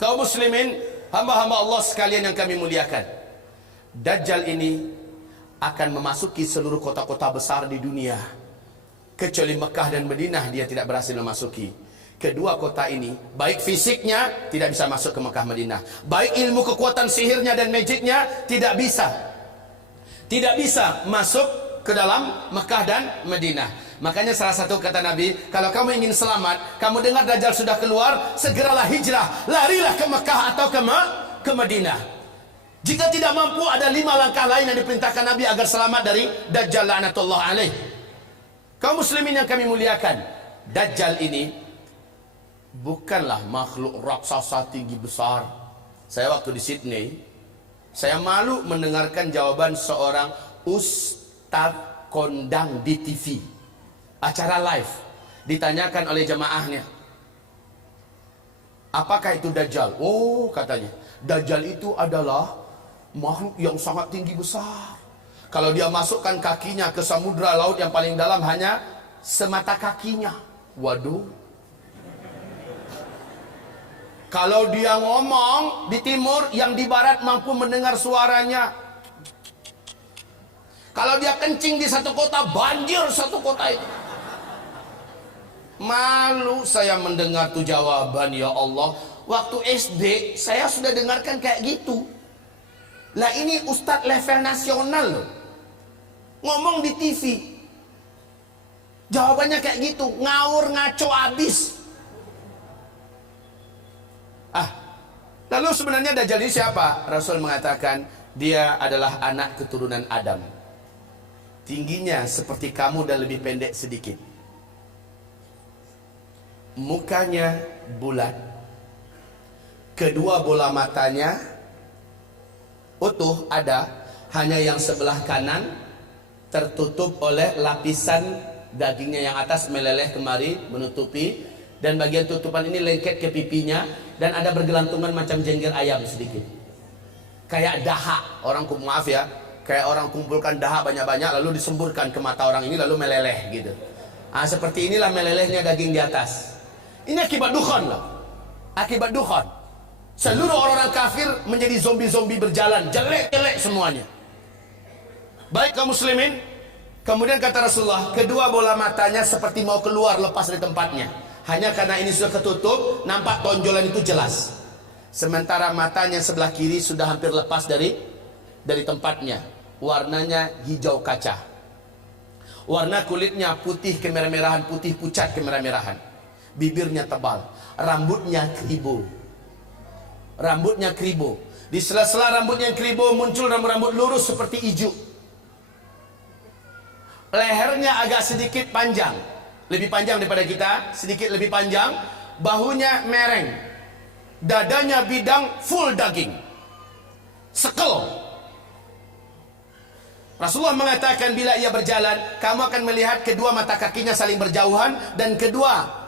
Kaum muslimin, hamba-hamba Allah sekalian yang kami muliakan, Dajjal ini akan memasuki seluruh kota-kota besar di dunia. Kecuali Mekah dan Madinah dia tidak berhasil memasuki. Kedua kota ini, baik fisiknya tidak bisa masuk ke Mekah Madinah, baik ilmu kekuatan sihirnya dan magicnya tidak bisa masuk ke dalam Mekah dan Madinah. Makanya salah satu kata Nabi, kalau kamu ingin selamat, kamu dengar Dajjal sudah keluar, segeralah hijrah, larilah ke Mekah atau ke Madinah. Jika tidak mampu, ada 5 langkah lain yang diperintahkan Nabi agar selamat dari Dajjal la'natullah alaih. Kaum muslimin yang kami muliakan, Dajjal ini bukanlah makhluk raksasa tinggi besar. Saya waktu di Sydney, saya malu mendengarkan jawaban seorang ustadz kondang di TV, acara live. Ditanyakan oleh jemaahnya, apakah itu Dajjal? Oh, katanya, Dajjal itu adalah makhluk yang sangat tinggi besar. Kalau dia masukkan kakinya ke samudra laut yang paling dalam hanya semata kakinya. Waduh. Kalau dia ngomong di timur, yang di barat mampu mendengar suaranya. Kalau dia kencing di satu kota, banjir satu kota itu. Malu saya mendengar tuh jawaban, ya Allah. Waktu SD saya sudah dengarkan kayak gitu. Lah ini ustadz level nasional loh, ngomong di TV, jawabannya kayak gitu, ngawur ngaco abis. Lalu sebenarnya Dajjal ini siapa? Rasul mengatakan dia adalah anak keturunan Adam. Tingginya seperti kamu dan lebih pendek sedikit. Mukanya bulat. Kedua bola matanya utuh ada, hanya yang sebelah kanan tertutup oleh lapisan dagingnya yang atas meleleh kemari menutupi, dan bagian tutupan ini lengket ke pipinya, dan ada bergelantungan macam jengger ayam sedikit, kayak dahak. Orang maaf ya, kayak orang kumpulkan dahak banyak-banyak lalu disemburkan ke mata orang ini lalu meleleh gitu. Seperti inilah melelehnya daging di atas. Ini akibat dukhan loh, akibat dukhan. Seluruh orang-orang kafir menjadi zombie-zombie berjalan, jelek-jelek semuanya. Baik kaum muslimin, kemudian kata Rasulullah, kedua bola matanya seperti mau keluar lepas dari tempatnya. Hanya karena ini sudah ketutup, nampak tonjolan itu jelas. Sementara matanya sebelah kiri sudah hampir lepas dari tempatnya. Warnanya hijau kaca. Warna kulitnya putih kemerah-merahan, putih pucat kemerah-merahan. Bibirnya tebal, rambutnya keribu. Rambutnya keribu. Di sela-sela rambutnya yang keribu muncul rambut-rambut lurus seperti ijuk. Lehernya agak sedikit panjang, lebih panjang daripada kita, sedikit lebih panjang. Bahunya mereng, dadanya bidang, full daging, sekel. Rasulullah mengatakan bila ia berjalan, kamu akan melihat kedua mata kakinya saling berjauhan dan kedua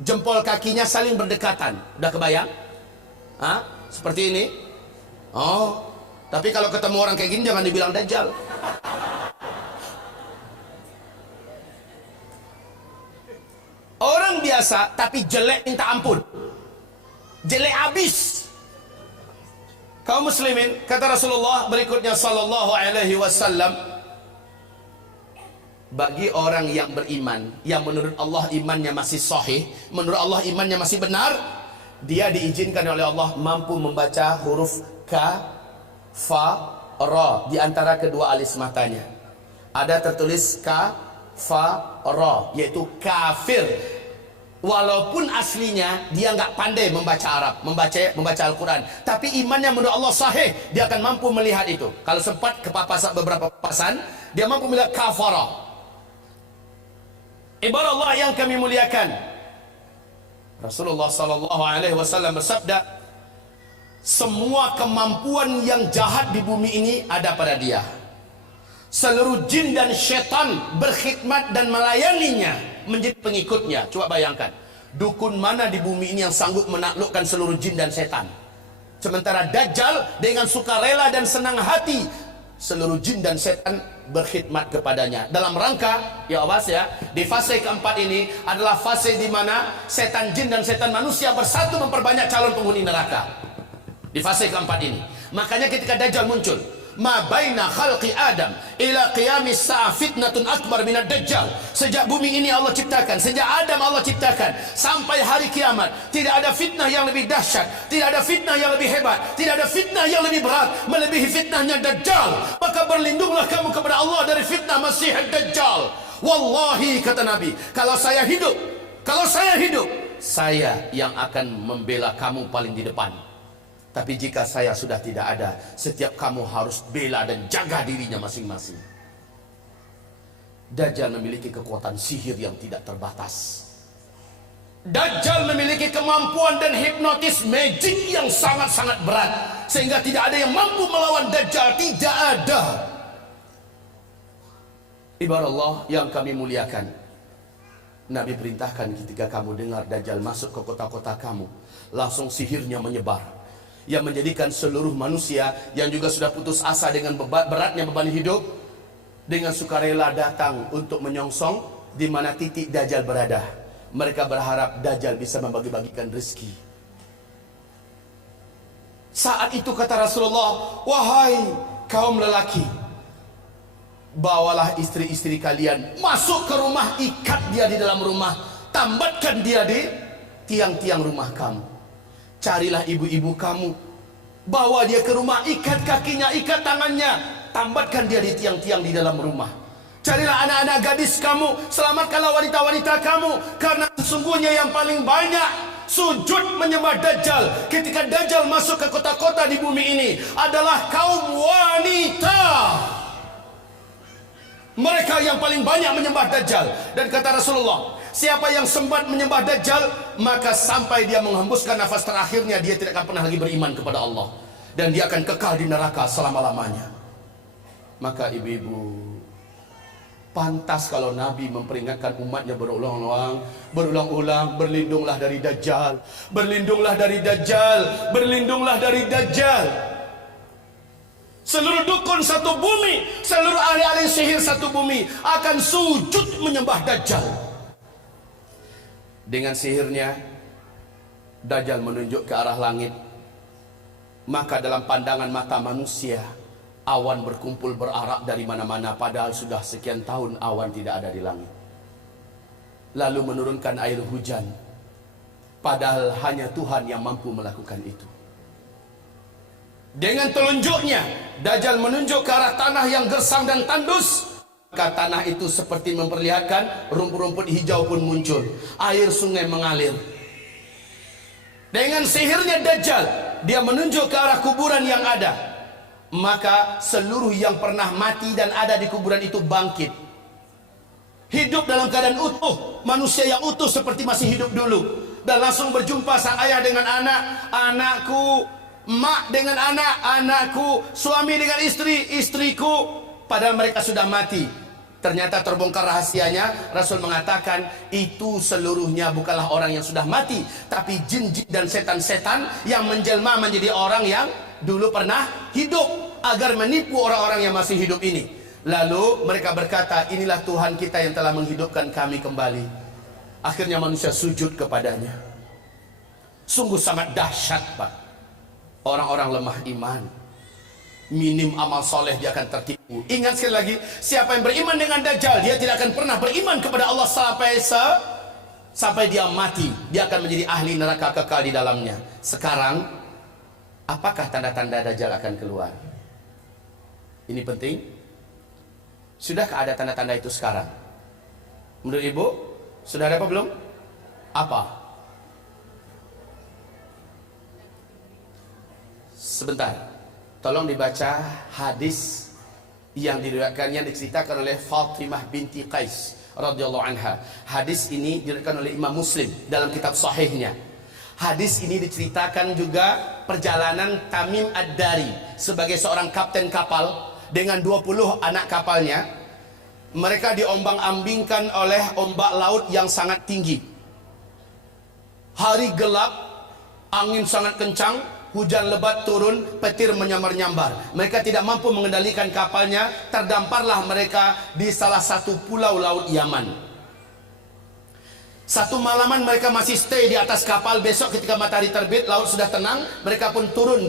jempol kakinya saling berdekatan. Udah kebayang? Seperti ini. Oh, tapi kalau ketemu orang kayak gini jangan dibilang Dajjal. Orang biasa tapi jelek minta ampun, jelek abis. Kaum muslimin, kata Rasulullah berikutnya sallallahu alaihi wasallam, bagi orang yang beriman, yang menurut Allah imannya masih sahih, menurut Allah imannya masih benar, dia diizinkan oleh Allah mampu membaca huruf ka, fa, ra di antara kedua alis matanya. Ada tertulis ka, fa, ra, yaitu kafir. Walaupun aslinya dia nggak pandai membaca Arab, membaca Al-Quran, tapi imannya menurut Allah sahih, dia akan mampu melihat itu. Kalau sempat kepapasan beberapa papasan, dia mampu melihat kafara. Ibarat Allah yang kami muliakan, Rasulullah sallallahu alaihi wasallam bersabda, semua kemampuan yang jahat di bumi ini ada pada dia. Seluruh jin dan syaitan berkhidmat dan melayaninya, menjadi pengikutnya. Coba bayangkan, dukun mana di bumi ini yang sanggup menaklukkan seluruh jin dan setan? Sementara Dajjal dengan sukarela dan senang hati seluruh jin dan setan berkhidmat kepadanya. Dalam rangka, ya awas ya, di fase keempat ini adalah fase di mana setan jin dan setan manusia bersatu memperbanyak calon penghuni neraka. Di fase keempat ini. Makanya ketika Dajjal muncul, ma baina khalqi Adam ila qiyamis sa'a fitnatun akbar minad Dajjal. Sejak bumi ini Allah ciptakan, sejak Adam Allah ciptakan sampai hari kiamat, tidak ada fitnah yang lebih dahsyat, tidak ada fitnah yang lebih hebat, tidak ada fitnah yang lebih berat melebihi fitnahnya Dajjal. Maka berlindunglah kamu kepada Allah dari fitnah Masih Dajjal. Wallahi, kata Nabi, kalau saya hidup, saya yang akan membela kamu paling di depan. Tapi jika saya sudah tidak ada, setiap kamu harus bela dan jaga dirinya masing-masing. Dajjal memiliki kekuatan sihir yang tidak terbatas. Dajjal memiliki kemampuan dan hipnotis magic yang sangat-sangat berat, sehingga tidak ada yang mampu melawan Dajjal. Tidak ada. Ibarat Allah yang kami muliakan, Nabi perintahkan ketika kamu dengar Dajjal masuk ke kota-kota kamu, langsung sihirnya menyebar, yang menjadikan seluruh manusia yang juga sudah putus asa dengan beratnya beban hidup, dengan sukarela datang untuk menyongsong di mana titik Dajjal berada. Mereka berharap Dajjal bisa membagi-bagikan rezeki. Saat itu kata Rasulullah, wahai kaum lelaki, bawalah istri-istri kalian masuk ke rumah, ikat dia di dalam rumah, tambatkan dia di tiang-tiang rumah kamu. Carilah ibu-ibu kamu, bawa dia ke rumah, ikat kakinya, ikat tangannya, tambatkan dia di tiang-tiang di dalam rumah. Carilah anak-anak gadis kamu, selamatkanlah wanita-wanita kamu, karena sesungguhnya yang paling banyak sujud menyembah Dajjal ketika Dajjal masuk ke kota-kota di bumi ini adalah kaum wanita. Mereka yang paling banyak menyembah Dajjal. Dan kata Rasulullah, siapa yang sempat menyembah Dajjal, maka sampai dia menghembuskan nafas terakhirnya, dia tidak akan pernah lagi beriman kepada Allah, dan dia akan kekal di neraka selama-lamanya. Maka ibu-ibu, pantas kalau Nabi memperingatkan umatnya berulang-ulang, berlindunglah dari Dajjal, berlindunglah dari Dajjal, berlindunglah dari Dajjal. Seluruh dukun satu bumi, seluruh ahli-ahli sihir satu bumi akan sujud menyembah Dajjal. Dengan sihirnya, Dajjal menunjuk ke arah langit. Maka dalam pandangan mata manusia, awan berkumpul berarak dari mana-mana, padahal sudah sekian tahun awan tidak ada di langit. Lalu menurunkan air hujan, padahal hanya Tuhan yang mampu melakukan itu. Dengan telunjuknya, Dajjal menunjuk ke arah tanah yang gersang dan tandus. Maka tanah itu seperti memperlihatkan rumput-rumput hijau pun muncul, air sungai mengalir. Dengan sihirnya Dajjal, dia menunjuk ke arah kuburan yang ada. Maka seluruh yang pernah mati dan ada di kuburan itu bangkit, hidup dalam keadaan utuh, manusia yang utuh seperti masih hidup dulu. Dan langsung berjumpa sang ayah dengan anak, anakku, mak dengan anak, anakku, suami dengan istri, istriku. Padahal mereka sudah mati. Ternyata terbongkar rahasianya. Rasul mengatakan itu seluruhnya bukanlah orang yang sudah mati, tapi jin-jin dan setan-setan yang menjelma menjadi orang yang dulu pernah hidup, agar menipu orang-orang yang masih hidup ini. Lalu mereka berkata, inilah Tuhan kita yang telah menghidupkan kami kembali. Akhirnya manusia sujud kepadanya. Sungguh sangat dahsyat, Pak. Orang-orang lemah iman, minim amal soleh, dia akan tertipu. Ingat sekali lagi, siapa yang beriman dengan Dajjal, dia tidak akan pernah beriman kepada Allah sampai dia mati. Dia akan menjadi ahli neraka kekal di dalamnya. Sekarang, apakah tanda-tanda Dajjal akan keluar? Ini penting. Sudahkah ada tanda-tanda itu sekarang? Menurut ibu, sudah ada apa belum? Apa? Sebentar, tolong dibaca hadis yang diriwayatkannya, diceritakan oleh Fatimah binti Qais radhiyallahu anha. Hadis ini diriwayatkan oleh Imam Muslim dalam kitab sahihnya. Hadis ini diceritakan juga perjalanan Tamim Ad-Dari sebagai seorang kapten kapal dengan 20 anak kapalnya. Mereka diombang-ambingkan oleh ombak laut yang sangat tinggi. Hari gelap, angin sangat kencang, hujan lebat turun, petir menyambar-nyambar. Mereka tidak mampu mengendalikan kapalnya, terdamparlah mereka di salah satu pulau laut Yaman. Satu malaman mereka masih stay di atas kapal. Besok ketika matahari terbit, laut sudah tenang, mereka pun turun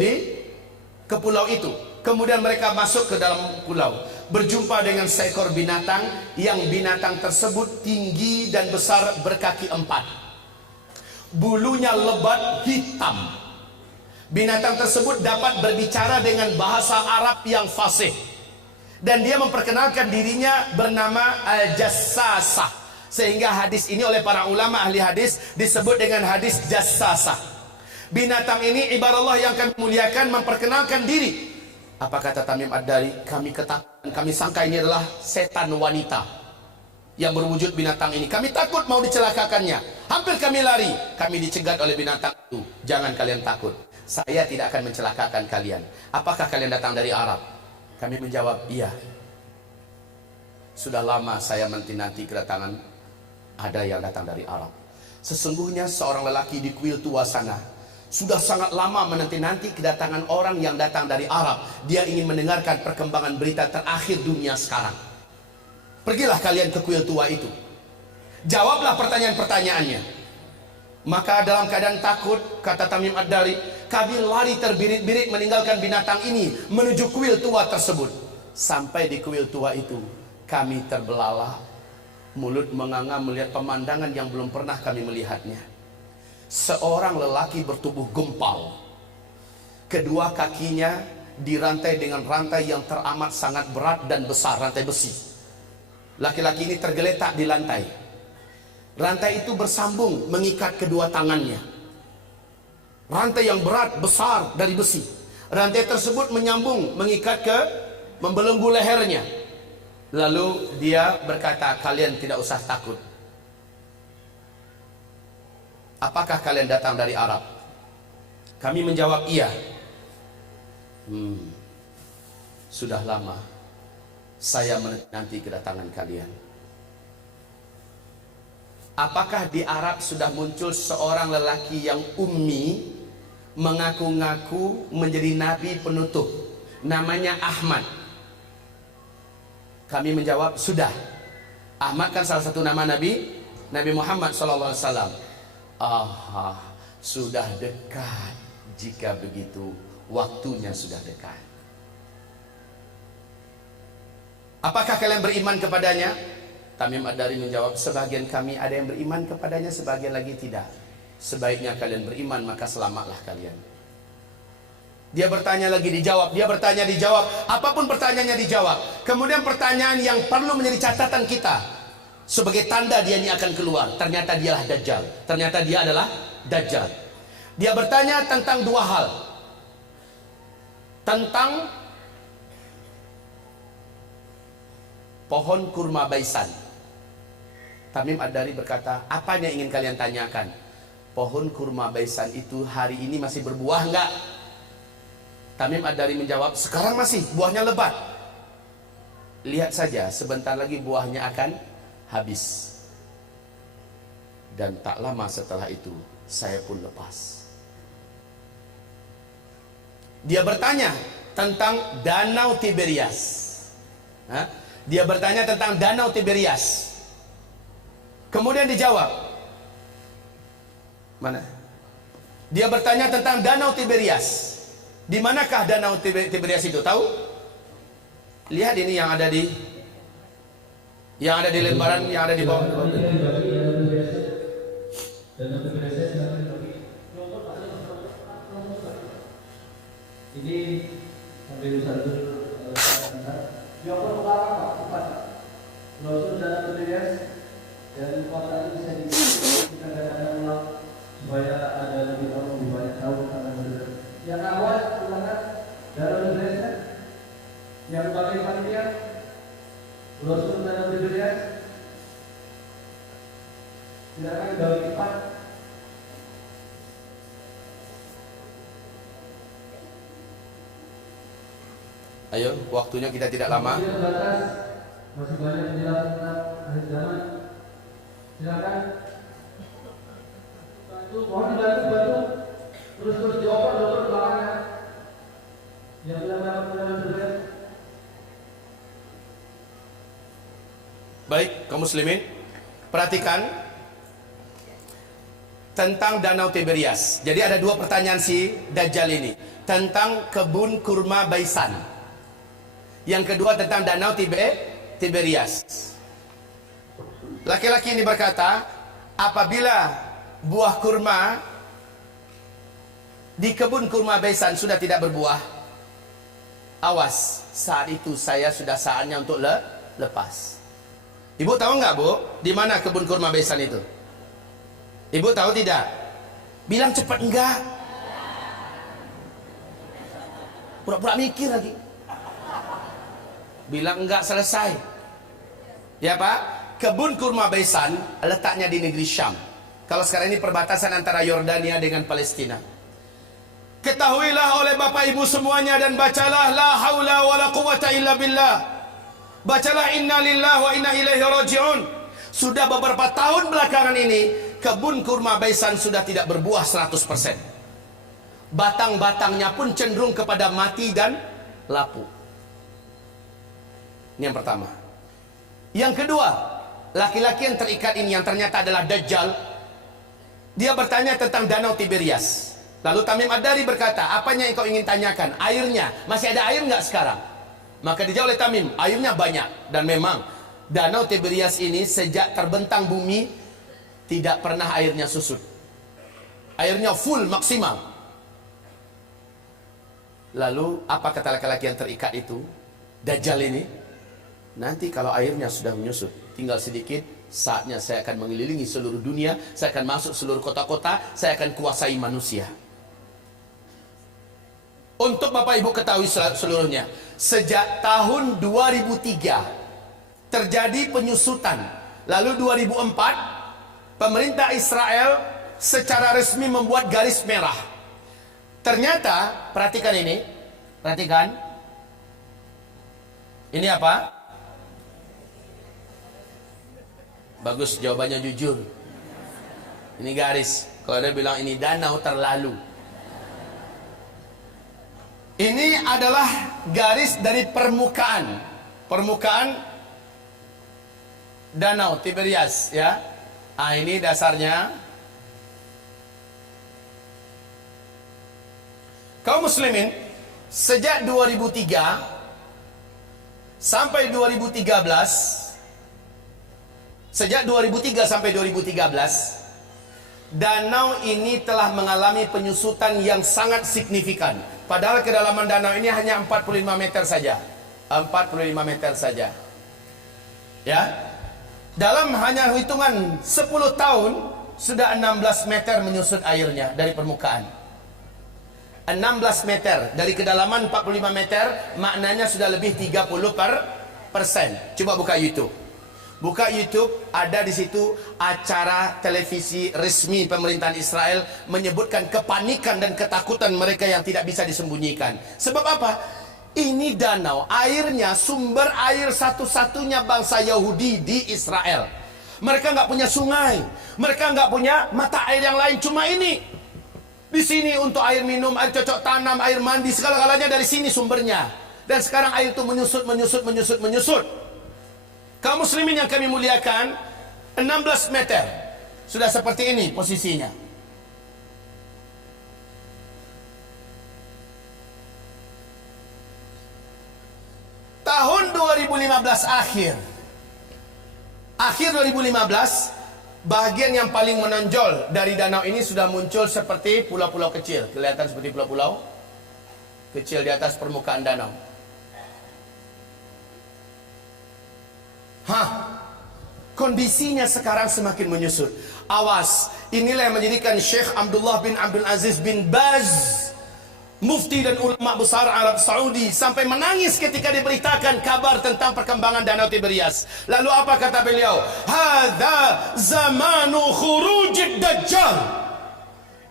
ke pulau itu. Kemudian mereka masuk ke dalam pulau, berjumpa dengan seekor binatang, yang binatang tersebut tinggi dan besar, berkaki 4. Bulunya lebat hitam. Binatang tersebut dapat berbicara dengan bahasa Arab yang fasih, dan dia memperkenalkan dirinya bernama Al-Jassasah. Sehingga hadis ini oleh para ulama ahli hadis disebut dengan hadis Jassasah. Binatang ini, ibarat Allah yang kami muliakan, memperkenalkan diri. Apa kata Tamim Ad-Dari? Kami ketakutan, kami sangka ini adalah setan wanita yang berwujud binatang ini. Kami takut mau dicelakakannya. Hampir kami lari. Kami dicegat oleh binatang itu. Jangan kalian takut, saya tidak akan mencelakakan kalian. Apakah kalian datang dari Arab? Kami menjawab, iya. Sudah lama saya menanti kedatangan ada yang datang dari Arab. Sesungguhnya seorang lelaki di kuil tua sana sudah sangat lama menanti-nanti kedatangan orang yang datang dari Arab. Dia ingin mendengarkan perkembangan berita terakhir dunia sekarang. Pergilah kalian ke kuil tua itu, jawablah pertanyaan-pertanyaannya. Maka dalam keadaan takut, kata Tamim Ad-Dari, kami lari terbirit-birit meninggalkan binatang ini menuju kuil tua tersebut. Sampai di kuil tua itu, kami terbelalak, mulut menganga melihat pemandangan yang belum pernah kami melihatnya. Seorang lelaki bertubuh gempal, kedua kakinya dirantai dengan rantai yang teramat sangat berat dan besar, rantai besi. Laki-laki ini tergeletak di lantai. Rantai itu bersambung mengikat kedua tangannya. Rantai yang berat, besar, dari besi. Rantai tersebut menyambung, mengikat membelenggu lehernya. Lalu dia berkata, kalian tidak usah takut. Apakah kalian datang dari Arab? Kami menjawab, iya. Sudah lama saya menanti kedatangan kalian. Apakah di Arab sudah muncul seorang lelaki yang ummi, mengaku-ngaku menjadi nabi penutup, namanya Ahmad? Kami menjawab, sudah. Ahmad kan salah satu nama Nabi Muhammad SAW. Sudah dekat. Jika begitu, waktunya sudah dekat. Apakah kalian beriman kepadanya? Tamim Ad-Dari menjawab, sebagian kami ada yang beriman kepadanya, sebagian lagi tidak. Sebaiknya kalian beriman, maka selamatlah kalian. Dia bertanya lagi, dijawab. Dia bertanya, dijawab. Apapun pertanyaannya dijawab. Kemudian pertanyaan yang perlu menjadi catatan kita, sebagai tanda dia ini akan keluar, ternyata dialah Dajjal. Ternyata dia adalah Dajjal. Dia bertanya tentang dua hal. Tentang pohon kurma Baisan. Tamim Ad-Dari berkata, apa yang ingin kalian tanyakan? Pohon kurma Baisan itu hari ini masih berbuah enggak? Tamim Ad-Dari menjawab, sekarang masih, buahnya lebat. Lihat saja, sebentar lagi buahnya akan habis. Dan tak lama setelah itu saya pun lepas. Dia bertanya tentang Danau Tiberias. Dia bertanya tentang Danau Tiberias. Kemudian dijawab, mana? Dia bertanya tentang Danau Tiberias. Di manakah Danau Tiberias itu? Tahu? Lihat ini yang ada di lembaran, yang ada di bawah. Ini sambil satu Joko Utara Losun Danau Tiberias dan kota ini bisa kita katakan ulang supaya ada lebih banyak tahu tentang Tiberias. Yang awal ulangan Danau Tiberias, yang sebagai panitia Losun Danau Tiberias. Silakan bagi cepat. Ayo, waktunya kita tidak lama. Masih banyak penjelasan tentang akhir zaman. Silakan. Mohon dibantu. Terus dioper belakang. Baik, kaum muslimin, perhatikan tentang Danau Tiberias. Jadi ada dua pertanyaan si Dajjal ini tentang kebun kurma Baisan. Yang kedua tentang Danau Tiberias. Laki-laki ini berkata, apabila buah kurma di kebun kurma Baisan sudah tidak berbuah, awas, saat itu saya sudah saatnya untuk lepas. Ibu tahu nggak, Bu, di mana kebun kurma Baisan itu? Ibu tahu tidak? Bilang cepat enggak. Pura-pura mikir lagi. Bilang enggak selesai. Ya Pak, kebun kurma Baisan letaknya di negeri Syam. Kalau sekarang ini perbatasan antara Yordania dengan Palestina. Ketahuilah oleh Bapak Ibu semuanya dan bacalah la haula wala quwata illa billah. Bacalah inna lillahi wa inna ilaihi raji'un. Sudah beberapa tahun belakangan ini kebun kurma Baisan sudah tidak berbuah 100%. Batang-batangnya pun cenderung kepada mati dan lapuk. Ini yang pertama. Yang kedua, laki-laki yang terikat ini yang ternyata adalah Dajjal. Dia bertanya tentang Danau Tiberias. Lalu Tamim Ad-Dari berkata, apanya yang kau ingin tanyakan? Airnya, masih ada air nggak sekarang? Maka dijawab oleh Tamim, airnya banyak. Dan memang Danau Tiberias ini sejak terbentang bumi tidak pernah airnya susut. Airnya full maksimal. Lalu apa kata laki-laki yang terikat itu? Dajjal ini, nanti kalau airnya sudah menyusut, tinggal sedikit, saatnya saya akan mengelilingi seluruh dunia, saya akan masuk seluruh kota-kota, saya akan kuasai manusia. Untuk Bapak Ibu ketahui seluruhnya, sejak tahun 2003 terjadi penyusutan. Lalu 2004 pemerintah Israel secara resmi membuat garis merah. Ternyata, perhatikan ini, perhatikan. Ini apa? Bagus, jawabannya jujur. Ini garis. Kalau dia bilang ini danau terlalu. Ini adalah garis dari permukaan Danau Tiberias, ya. Ah, ini dasarnya. Kaum muslimin, sejak 2003 sampai 2013, sejak 2003 sampai 2013, danau ini telah mengalami penyusutan yang sangat signifikan. Padahal kedalaman danau ini hanya 45 meter saja. 45 meter saja. Ya. Dalam hanya hitungan 10 tahun sudah 16 meter menyusut airnya dari permukaan. 16 meter dari kedalaman 45 meter, maknanya sudah lebih 30%. Coba buka YouTube. Buka YouTube, ada di situ acara televisi resmi pemerintahan Israel menyebutkan kepanikan dan ketakutan mereka yang tidak bisa disembunyikan. Sebab apa? Ini danau, airnya sumber air satu-satunya bangsa Yahudi di Israel. Mereka nggak punya sungai, mereka nggak punya mata air yang lain, cuma ini. Di sini untuk air minum, air cocok tanam, air mandi, segala-galanya dari sini sumbernya. Dan sekarang air itu menyusut. Kaum muslimin yang kami muliakan, 16 meter. Sudah seperti ini posisinya. Tahun 2015 akhir 2015, bagian yang paling menonjol dari danau ini sudah muncul seperti pulau-pulau kecil. Kelihatan seperti pulau-pulau kecil di atas permukaan danau. Kondisinya sekarang semakin menyusut. Awas, inilah yang menjadikan Syekh Abdullah bin Abdul Aziz bin Baz, mufti dan ulama besar Arab Saudi, sampai menangis ketika diberitakan kabar tentang perkembangan Danau Tiberias. Lalu apa kata beliau? Hadza zamanu khurujid dajjal.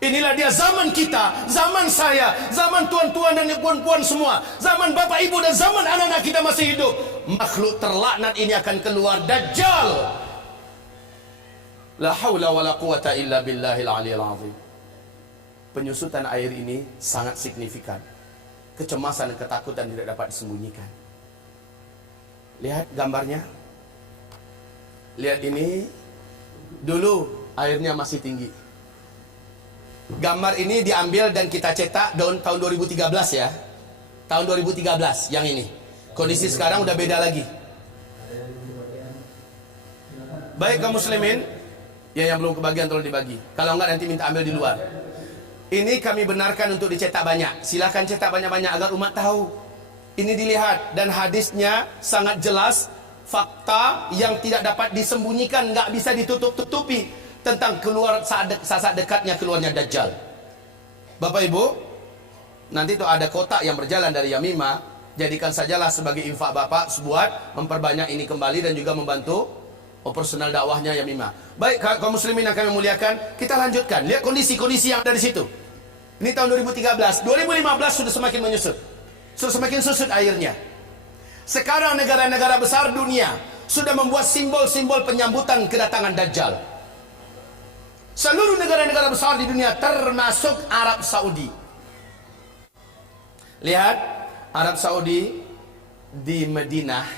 Inilah dia zaman kita, zaman saya, zaman tuan-tuan dan puan-puan semua, zaman bapak ibu dan zaman anak-anak kita masih hidup. Makhluk terlaknat ini akan keluar, Dajjal. La haula wala quwata illa billahil aliyil azim. Penyusutan air ini sangat signifikan. Kecemasan dan ketakutan tidak dapat disembunyikan. Lihat gambarnya. Lihat ini. Dulu airnya masih tinggi. Gambar ini diambil dan kita cetak tahun 2013 ya. Tahun 2013 yang ini. Kondisi sekarang udah beda lagi. Baik kaum muslimin, ya yang belum kebagian tolong dibagi. Kalau enggak nanti minta ambil di luar. Ini kami benarkan untuk dicetak banyak. Silakan cetak banyak-banyak agar umat tahu. Ini dilihat dan hadisnya sangat jelas, fakta yang tidak dapat disembunyikan, nggak bisa ditutup-tutupi tentang keluar saat dekatnya keluarnya Dajjal. Bapak Ibu, nanti itu ada kotak yang berjalan dari Yamimah, jadikan sajalah sebagai infak Bapak buat memperbanyak ini kembali dan juga membantu operasional dakwahnya Yamimah. Baik kaum muslimin yang kami muliakan, kita lanjutkan. Lihat kondisi-kondisi yang ada di situ. Ini tahun 2013, 2015 sudah semakin menyusut. Sudah semakin susut airnya. Sekarang negara-negara besar dunia sudah membuat simbol-simbol penyambutan kedatangan Dajjal. Seluruh negara-negara besar di dunia termasuk Arab Saudi. Lihat, Arab Saudi di Madinah,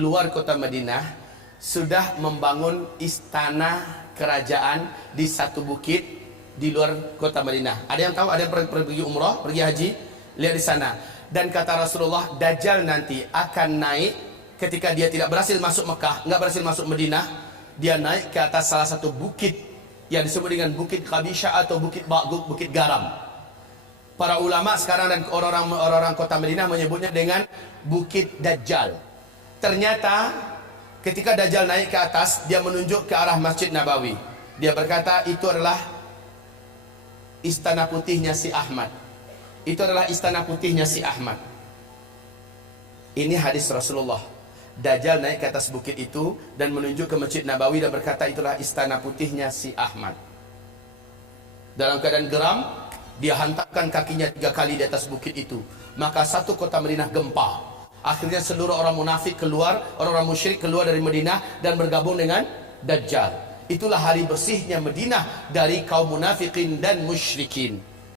luar kota Madinah, sudah membangun istana kerajaan di satu bukit di luar kota Madinah. Ada yang tahu? Ada yang pergi umrah, pergi haji? Lihat di sana. Dan kata Rasulullah, Dajjal nanti akan naik ketika dia tidak berhasil masuk Mekah, nggak berhasil masuk Madinah, dia naik ke atas salah satu bukit yang disebut dengan Bukit Qabisha atau Bukit Ba'guk, Bukit Garam. Para ulama sekarang dan orang-orang kota Madinah menyebutnya dengan Bukit Dajjal. Ternyata ketika Dajjal naik ke atas, dia menunjuk ke arah Masjid Nabawi. Dia berkata, itu adalah istana putihnya si Ahmad. Itu adalah istana putihnya si Ahmad. Ini hadis Rasulullah. Dajjal naik ke atas bukit itu dan menunjuk ke Masjid Nabawi dan berkata, itulah istana putihnya si Ahmad. Dalam keadaan geram, dia hantarkan kakinya 3 kali di atas bukit itu. Maka satu kota Madinah gempa. Akhirnya seluruh orang munafik keluar, orang-orang musyrik keluar dari Madinah dan bergabung dengan Dajjal. Itulah hari bersihnya Madinah dari kaum munafikin dan musyrikin.